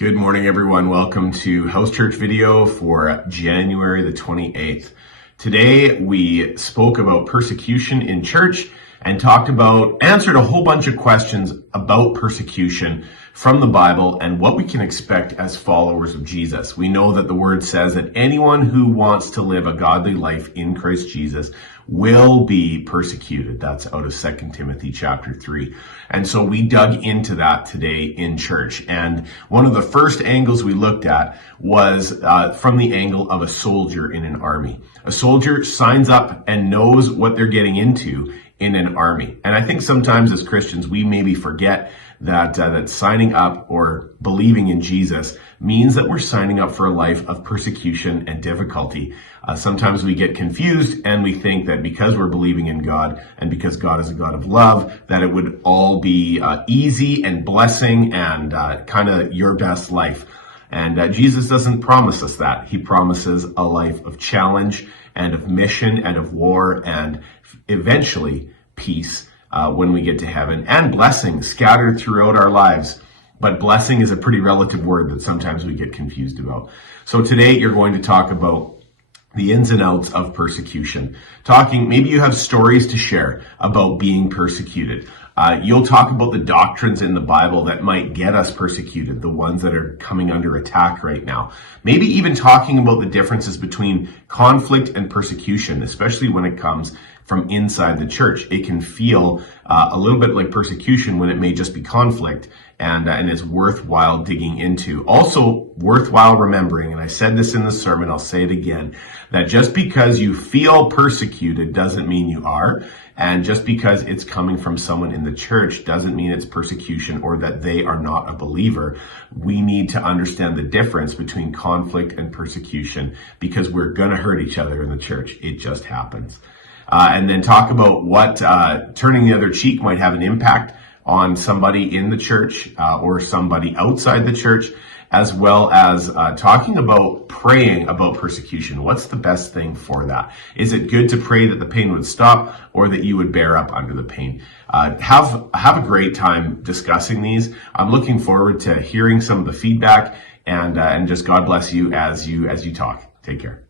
Good morning, everyone. Welcome to House Church video for January the 28th. Today, we spoke about persecution in church and answered a whole bunch of questions about persecution from the Bible and what we can expect as followers of Jesus. We know that the word says that anyone who wants to live a godly life in Christ Jesus will be persecuted. That's out of 2 Timothy chapter 3. And so we dug into that today in church. And one of the first angles we looked at was from the angle of a soldier in an army. A soldier signs up and knows what they're getting into in an army. And I think sometimes as Christians, we maybe forget that signing up or believing in Jesus means that we're signing up for a life of persecution and difficulty. Sometimes we get confused and we think that because we're believing in God and because God is a God of love, that it would all be easy and blessing and kind of your best life. And Jesus doesn't promise us that. He promises a life of challenge and of mission and of war and eventually peace when we get to heaven, and blessings scattered throughout our lives. But blessing is a pretty relative word that sometimes we get confused about. So today you're going to talk about the ins and outs of persecution. Maybe you have stories to share about being persecuted. You'll talk about the doctrines in the Bible that might get us persecuted, the ones that are coming under attack right now. Maybe even talking about the differences between conflict and persecution, especially when it comes from inside the church. It can feel a little bit like persecution when it may just be conflict, and is worthwhile digging into. Also worthwhile remembering, and I said this in the sermon, I'll say it again, that just because you feel persecuted doesn't mean you are. And just because it's coming from someone in the church doesn't mean it's persecution or that they are not a believer. We need to understand the difference between conflict and persecution because we're going to hurt each other in the church. It just happens. And then talk about what turning the other cheek might have an impact on somebody in the church or somebody outside the church, as well as talking about praying about persecution. What's the best thing for that? Is it good to pray that the pain would stop or that you would bear up under the pain? Have a great time discussing these. I'm looking forward to hearing some of the feedback, and just God bless you as you talk. Take care.